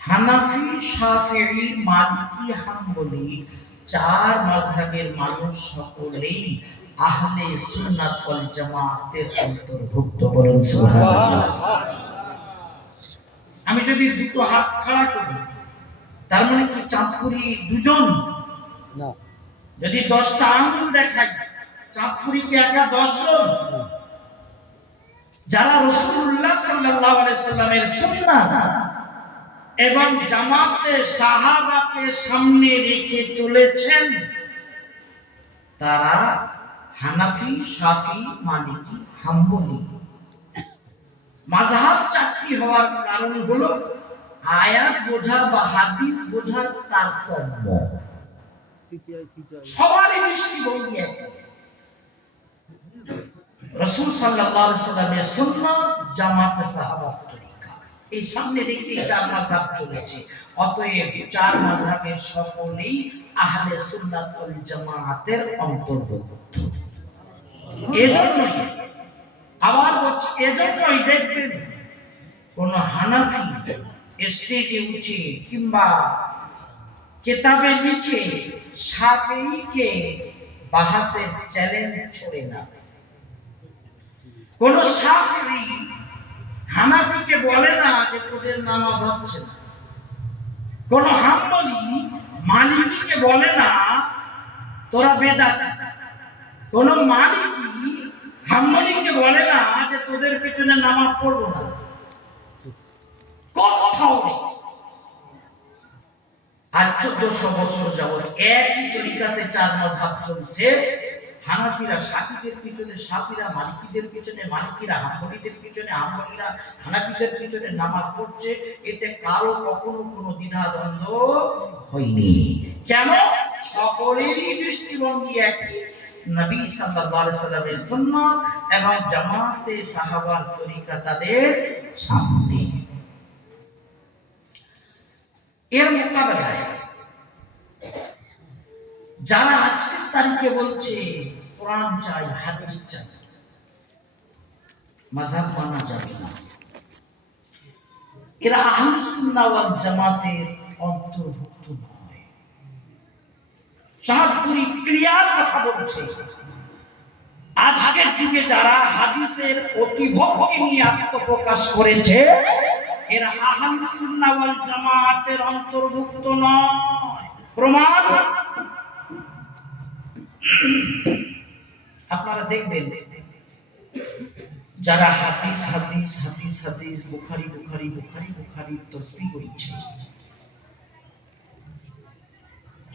হানাফি, শাফিঈ, মালিকি, হাম্বলি চার মাযহাবের মানুষ সকলেই আহলে সুন্নাত ওয়াল জামাতের অন্তর্ভুক্ত। বলুন সুবহানাল্লাহ। আমি যদি দুটো হাত খাড়া করি তার মানে কি চাঁদপুরি দুজন না? যদি 10টা আঙ্গুল দেখাই চাঁদপুরি কি একা 10 জন? যারা রাসূলুল্লাহ সাল্লাল্লাহু আলাইহি সাল্লামের সুন্নাত এবং জামাতে সাহাবাকে সামনে রেখে চলেছেন তারা হানাফি, শাফি, মালিকি, হাম্বলি। মাযহাব চারটি হওয়ার কারণ হলো আয়াত বোঝা বা হাদিস বোঝার তারতম্য। সবারই দৃষ্টিভঙ্গি এক। রাসূল সাল্লাল্লাহু আলাইহি সাল্লামের সুন্নাত, জামাতে সাহাবার তরিকা, এই সামনে রেখে চার মাযহাব চলেছে। অতএব চার মাযহাবের সকলেই আহলে সুন্নাত ওয়াল জামাতের অন্তর্ভুক্ত। এজন্যই আবার বলছি, এজন্যই দেখবেন কোন হানাফি স্টেজে উঠে কিংবা কিতাবে লিখে শাফিঈকে বাহাসের চ্যালেঞ্জ ছড়ে না। কোন শাফিঈ হানাফিকে বলে না যে তোদের নামাজ হচ্ছে না। কোন হাম্বলি মালিকিকে বলে না তোরা বেদাতি। কোন মালিকি হাম্বলিকে বলে না যে তোদের পিছনে নামাজ পড়বো না। কোথাও নেই। আর 1400 বছর যাবত একই তরিকাতে চার মাযহাব চলছে। হানাফিরা শাফিদের পিছনে, শাফিরা মালিকিদের পিছনে, মালিকিরা হাম্বলিদের পিছনে, হাম্বলিরা হানাফিদের পিছনে নামাজ পড়ছে। এতে কারো কখনো কোনো দ্বিধাদ্বন্দ্ব হয়নি। কেন? সকলেরই দৃষ্টিভঙ্গি একই, নবী সাল্লাল্লাহু আলাইহি সাল্লামের সুন্নাত এবং জামাতে সাহাবার তরিকা তাদের সামনে। এর মোকাবেলায় যারা আজকের তারিখে বলছে কোরআন চাই, হাদিস চাই, মাযহাব মানা যাবে না, এরা আহলুস সুন্নাহ ওয়াল জামাতের অন্তর্ভুক্ত নয়। চাঁদপুরি ক্লিয়ার কথা বলছে। আজকের যুগে যারা হাদিসের অতিভক্তি নিয়ে আত্মপ্রকাশ করেছে এরা আহলুস সুন্নাহ ওয়াল জামাতের অন্তর্ভুক্ত নয়। প্রমাণ আপনারা দেখবেন যারা হাদিস হাদিস হাদিস হাদিস বুখারী বুখারী বুখারী বুখারী তাসবিহ করছে,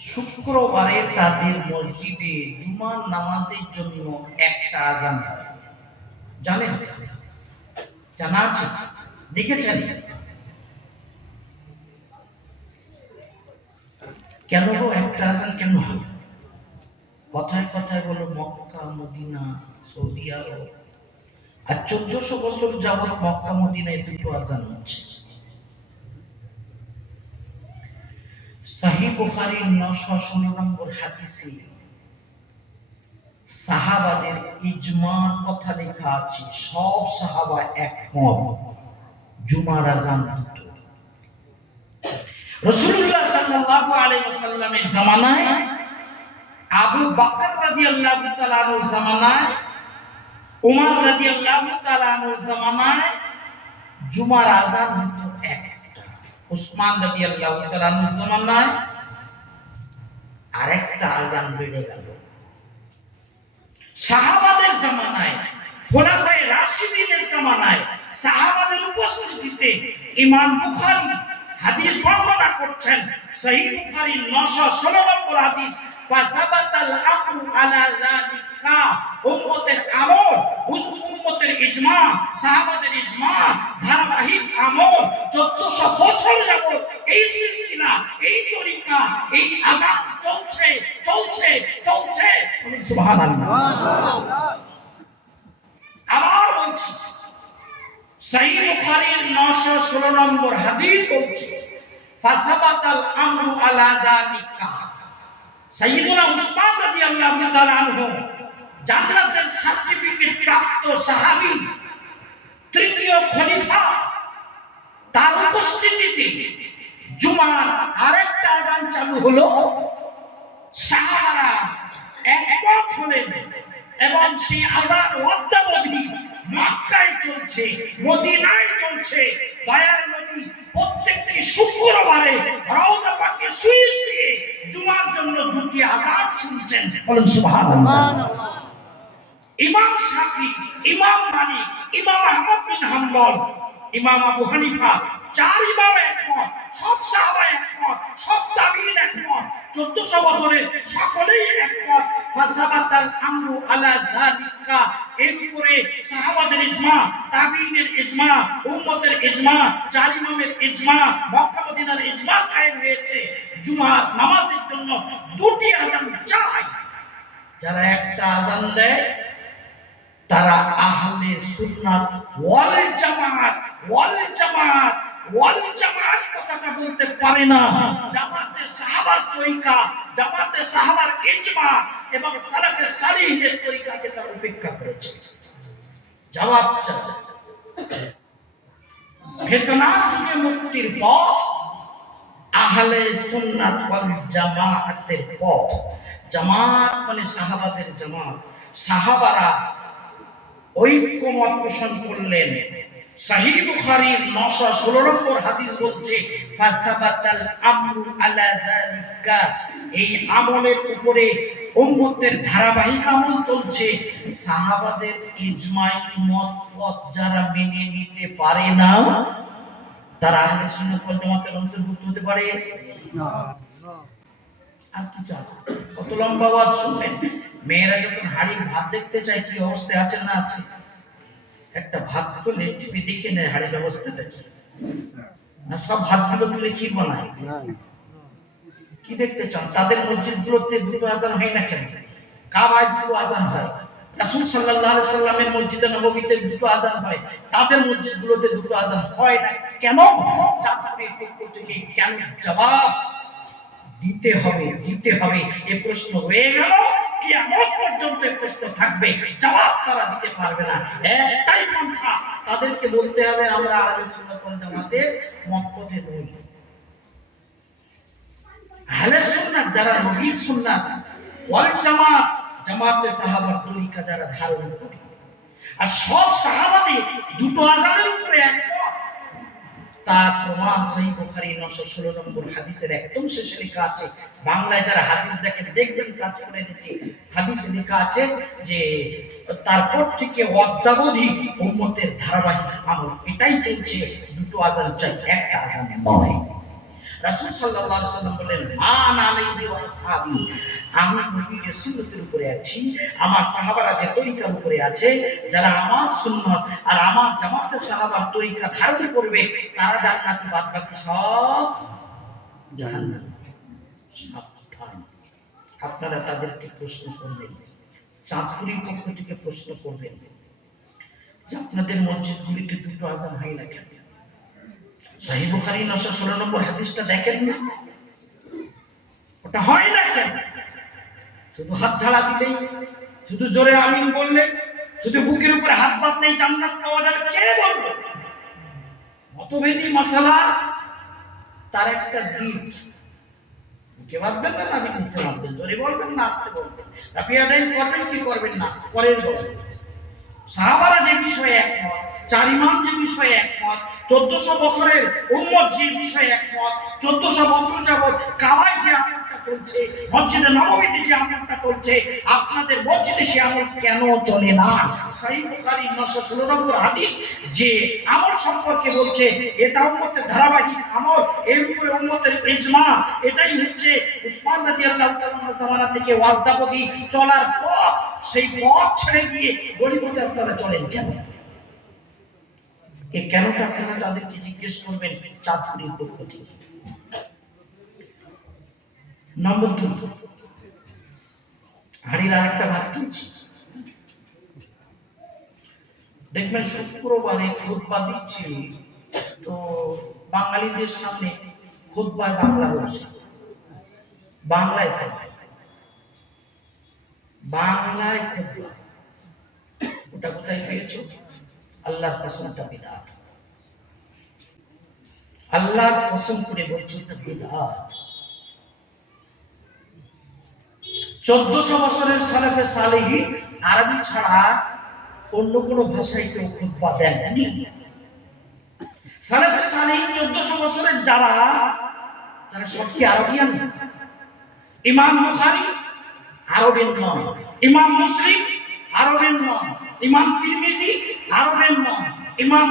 শুক্রবারে তাদের মসজিদে জুমার নামাজের জন্য একটা আযান হয়। জানেন? জানা আছে? দেখেছেন? কেন একটা আযান কেন হয়? কথায় কথায় বলো মক্কা, মদিনা, সৌদি আরব। আর 1400 বছর যাবত মক্কা মদিনায় দুটো আযান হচ্ছে। সহিহ বুখারীর 916 নম্বর হাদিসে সাহাবাদের ইজমার কথা লেখা আছে। সব সাহাবা একমত জুমার আযান দুটো। রাসূলুল্লাহ সাল্লাল্লাহু আলাইহি ওয়াসাল্লামের জামানায়, আবু বকর রাদিয়াল্লাহু তাআলা আনহুর জামানায়, উমর রাদিয়াল্লাহু তাআলা আনহুর জামানায় জুমার আযান হতো একটা। উসমান রাদিয়াল্লাহু তাআলা আনহুর জামানায় আরেকটা আযান বেড়ে গেল। সাহাবাদের জামানায়, খোলাফায়ে রাশিদিনের জামানায়, সাহাবাদের উপস্থিতিতে ইমাম বুখারী হাদিস বর্ণনা করছেন। সহিহ বুখারীর 916 নম্বর হাদিস, ফাযাবাতাল আমরু আলা যালিকা, উম্মতের আমল, উম্মতের ইজমা, সাহাবাদের ইজমা, ধারাবাহিক আমল 1400 বছর যাবত এই সিলসিলা, এই তরিকা, এই আযান চলছে চলছে চলছে। সুবহানাল্লাহ। আবার বলছি, সহিহ বুখারীর 916 নম্বর হাদিস বলছে, ফাযাবাতাল আমরু আলা যালিকা। সাইয়্যিদুনা উসমান রাদিয়াল্লাহু তাআলা আনহু জান্নাতের সার্টিফিকেট প্রাপ্ত সাহাবী, তৃতীয় খলিফা, জুমার আরেকটা আযান চালু হলো। সাহাবারা একমত হলেন এবং সেই আযান অদ্যাবধি মক্কায় চলছে, মদিনায় চলছে। দয়ার নবী প্রত্যেকটি শুক্রবারে রওজা পাকে শুয়ে শুয়ে জুমার জন্য দুটি আযান শুনছেন। বলেন সুবহানাল্লাহ। ইমাম শাফি, ইমাম মালিক, ইমাম আহমদ বিন হাম্বল, ইমাম আবু হানিফা, চার ইমাম একমত, সব সাহাবা একমত, সব তাবিঈন একমত, 1400 বছরের সকলেই একমত। ফাসাবাতাল আমরু আলা যালিকা, এর উপরে সাহাবাদের ইজমা, তাবিঈনের ইজমা, উম্মতের ইজমা, চার ইমামের ইজমা, মক্কা মদিনার ইজমা কায়েম হয়েছে। জুমার নামাজের জন্য দুটি আযান চাই। যারা একটা আযান দেয় তারা আহলে সুন্নাত ওয়াল জামাত, ওয়াল জামাত, ওয়াল জামাত কথাটা বলতে পারে না। জামাতে সাহাবার তরিকা, জামাতে সাহাবার ইজমা এবং সালাফে সালিহদের তরিকাকে তারা উপেক্ষা করেছে। জবাব চাই, ফিতনার যুগে মুক্তির পথ আহলে সুন্নাত ওয়াল জামাতের পথ। জামাত মানে সাহাবাদের জামাত। সাহাবারা ঐক্যমত পোষণ করলেন। সহিহ বুখারীর 916 নম্বর হাদিস বলছে, ফাসাবাতাল আমরু আলা যালিকা, এই আমলের উপরে উম্মতের ধারাবাহিক আমল চলছে। সাহাবাদের ইজমাই মত যারা মেনে নিতে পারে না তারা আহলে সুন্নাত ওয়াল জামাতের অন্তর্ভুক্ত হতে পারে না। আর কি চান? কত লম্বা আওয়াজ শুনবেন। মেয়েরা যখন হাড়ির ভাত দেখতে চায় কি অবস্থায় আছে না আছে, একটা ভাত তুলে টিভি দেখে নেয় হাড়ির অবস্থাটা কি, না সব ভাতগুলো তুলে কি বানায়? কি দেখতে চান? তাদের মসজিদগুলোতে দুটো আযান হয় না কেন? কাবায় দুটো আযান হয়, রাসূল সাল্লাল্লাহু আলাইহি সাল্লামের মসজিদে নববীতে দুটো আযান হয়, তাদের মসজিদগুলোতে দুটো আযান হয় না কেন? চাঁদের পক্ষ থেকে কেন? জবাব দিতে হবে, দিতে হবে। এই প্রশ্ন হয়ে গেল, কিয়ামত পর্যন্ত প্রশ্ন থাকবে, জবাব তারা দিতে পারবে না। একটাই পন্থা, তাদেরকে বলতে হবে আমরা আহলে সুন্নাত ওয়াল জামাতের মতপথে নই। আহলে সুন্নাত যারা নবীর সুন্নাত ওয়াল জামাত, জামাতে সাহাবার তরিকা যারা ধারণ করে, আর সব সাহাবাদের দুটো আযানের উপরে একমত, তার প্রমাণ সহিহ বুখারী 916 নম্বর হাদিসের একদম শেষে লেখা আছে। বাংলায় যারা হাদিস দেখেন দেখবেন, সার্চ করে দেখে হাদিসে লেখা আছে যে তারপর থেকে অদ্যাবধি উম্মতের ধারাবাহিক আমল এটাই চলছে, দুটো আযান চাই, একটা আযান নয়। রাসূল সাল্লাল্লাহু আলাইহি সাল্লাম বলেন, মান আলাইহি ওয়া আসহাবি, আমি নবীর সুন্নতের উপরে আছি, আমার সাহাবারা যে তরিকার উপরে আছে, যারা আমার সুন্নাত আর আমার জামাতের সাহাবার তরিকা ধারণ করবে তারা জান্নাতি, বাদ বাকি সব জাহান্নামী। সাবধান, আপনারা তাদেরকে প্রশ্ন করবেন, চাঁদপুরের পক্ষ থেকে প্রশ্ন করবেন যে আপনাদের মসজিদগুলিতে দুটো আযান হয় না কেন? সহিহ বুখারী 916 নম্বর হাদিসটা দেখেন না, ওটা হয় না কেন? শুধু হাত ঝাড়া দিলেই, শুধু জোরে আমিন বললে, শুধু বুকের উপরে হাত বাঁধলেই জান্নাত পাওয়া যাবে, কে বলবে? মতভেদী মাসালা তার একটা দিক। বুকে বাঁধবেন না, নাভি নিচে বাঁধবেন, জোরে বলবেন না আস্তে বলবেন, রাফিয়াদাইন করবেন কি করবেন না, পরের বলবেন। সাহাবারা যে বিষয়ে একমত, চার ইমাম যে বিষয়ে একমত, 1400 বছরের উম্মত যে বিষয়ে একমত, 1400 বছর যাবত কাবায় যে আমলটা চলছে, মসজিদে নববীতে যে আমলটা চলছে, আপনাদের মসজিদে সে আমল কেন চলে না? সহিহ বুখারী 916 নম্বর হাদিস যে আমল সম্পর্কে বলছে, এটা উম্মতের ধারাবাহিক আমল, এর উপরে উম্মতের ইজমা, এটাই হচ্ছে উসমান রাদিয়াল্লাহু তাআলা জামানা থেকে ওয়াদাবদি চলার পথ। সেই পথ ছেড়ে গিয়ে গলিপথে আপনারা চলেন কেন? এই কেনটা আপনারা তাদেরকে জিজ্ঞেস করবেন চাঁদপুরের পক্ষ থেকে। নম্বর 2, হাড়ির আরেকটা ভাগ তুলছি। দেখবেন শুক্রবারে খুতবা দিচ্ছি, তো বাঙালিদের সামনে খুতবায় বাংলা হচ্ছে, বাংলায় বাংলায় খুতবা। ওটা কোথায় পেয়েছো? আল্লাহর কসমটা বিদআত। আল্লাহর কসম করে বলছি এটা বিদআত। 1400 বছরের সালেফে সালেহীন আরবি ছাড়া অন্য কোনো ভাষায় কেউ খুতবা দেননি। সালেফে সালেহীন 1400 বছরের যারা তারা সব কি আরবিয়ান? ইমাম বুখারী আরবের নন, ইমাম মুসলিম আরবের নন, ইমাম তিরমিজি আরবের নন, ইমাম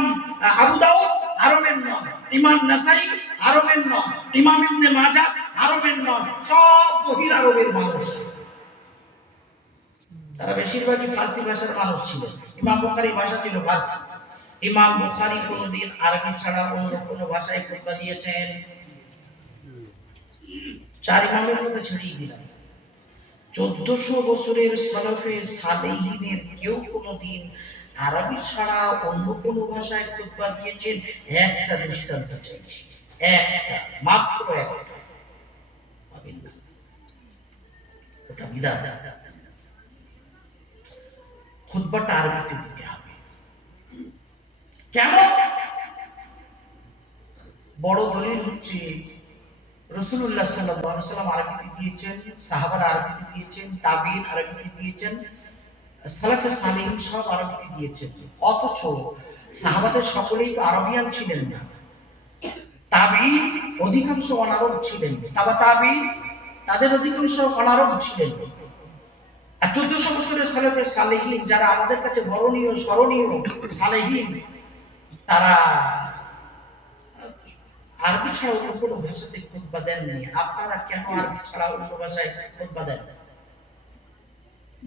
আবু দাউদ আরবের নন, ইমাম নাসাই আরবের নন, ইমাম ইবনে মাজাহ আরবের নন, সব বহির আরবের মানুষ। তারা বেশিরভাগই ফার্সি ভাষার মানুষ ছিলেন। ইমাম বুখারী ভাষা ছিল ফার্সি। ইমাম বুখারী কোনদিন আরবি ছাড়া অন্য কোনো ভাষায় খুতবা দিয়েছেন? চার ইমামের কথা ছেড়েই দিলাম। 1400 বছরের সালাফে সালেহীনের কেউ কোনদিন আরবি ছাড়া অন্য কোনো ভাষায় খুতবা দিয়েছেন? একটা দৃষ্টান্ত চাইছি, একটা, মাত্র একটা। ওটা বিদাত। খুতবাটা আরবিতে দিতে হবে। কেন? বড় দলিল হচ্ছে রাসূলুল্লাহ সাল্লাল্লাহু আলাইহি ওয়াসাল্লাম আরবিতে দিয়েছেন, সাহাবারা আরবিতে দিয়েছেন, তাবিঈন আরবিতে দিয়েছেন, সালাফে সালেহীন সব আরবিতে দিয়েছেন। অথচ সাহাবাদের সকলেই তো আরবিয়ান ছিলেন না। তাবিঈন অধিকাংশ অনারব ছিলেন, তাবিঈন তাদের অধিকাংশ অনারব ছিলেন। আর 1400 বছরের সালাফে সালেহীন যারা আমাদের কাছে বরণীয় স্মরণীয় সালেহীন, তারা আরবি ছাড়া অন্য কোনো ভাষাতে খুতবা দেননি। আপনারা কেন আরবি ছাড়া অন্য ভাষায় খুতবা দেন?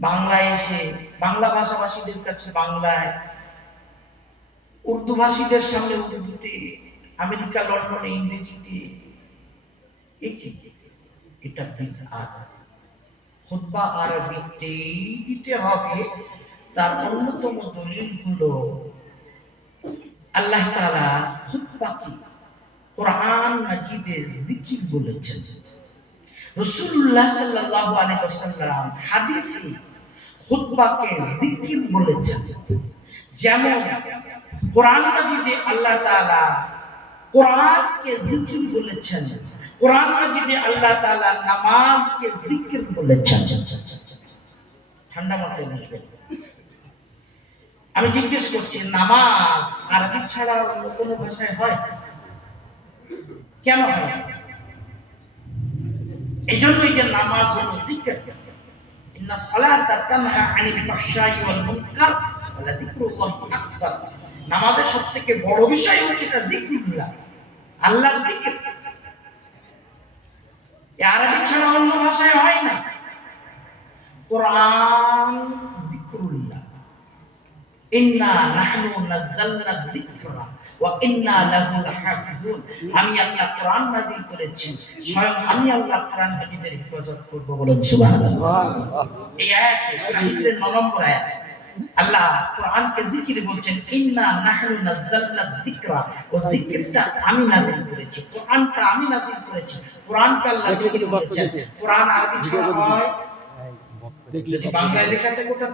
বাংলায় এসে বাংলা ভাষাভাষীদের কাছে বাংলায়, উর্দু ভাষীদের সামনে উর্দুতে, আমেরিকা লন্ডনে ইংরেজিতে, এটা বিদআত। খুতবা আরবিতেই দিতে হবে। তার অন্যতম দলিল হলো আল্লাহ তাআলা খুতবাকে কোরআন মাজিদে জিকির বলেছেন। রাসূলুল্লাহ সাল্লাল্লাহু আলাইহি ওয়াসাল্লাম হাদিসে খুতবাকে জিকির বলেছেন। যেমন কোরআন মাজিদে আল্লাহ তাআলা কোরআনকে জিকির বলেছেন, কোরআন মাজিদে আল্লাহ তাআলা নামাজকে জিকির বলেছেন। ঠান্ডা মাথায় বুঝবেন। আমি জিজ্ঞেস করছি, নামাজ আরবি ছাড়া অন্য কোনো ভাষায় হয়? কেন হয়? এই জন্যই যে নামাজ হলো জিকির। ইন্না সালাতা তানহা আনিল ফাহশাই ওয়াল মুনকার ওয়া লাযিকরুল্লাহি আকবার। নামাজের সবথেকে বড় বিষয় হচ্ছে এটা জিকিরুল্লাহ, আল্লাহর জিকির। আরবি ছাড়া অন্য ভাষায় হয় না। কোরআন জিকরুল্লাহ, ইন্না নাহনু নাযালনা যিকরা ওয়া ইন্না লাহু লাহাফিজুন। আমি আল্লাহ কোরআন নাযিল করেছি, স্বয়ং আমি আল্লাহ কোরআন মাজিদের হেফাজত করব। বলেন সুবহানাল্লাহ। এই আয়াতে সূরা হিজরের 9 নম্বর আয়াত আল্লাহ কোরআনকে জিকির বলছেন, ইন্না নাহনু নাযালনা যিকরা, ও জিকিরটা আমি নাযিল করেছি, কোরআনটা আমি নাযিল করেছি। কোরআনটা আল্লাহ জিকির বলেছেন। কোরআন আরবি ছাড়া হয়? যদি বাংলায় লেখা থাকে ওটা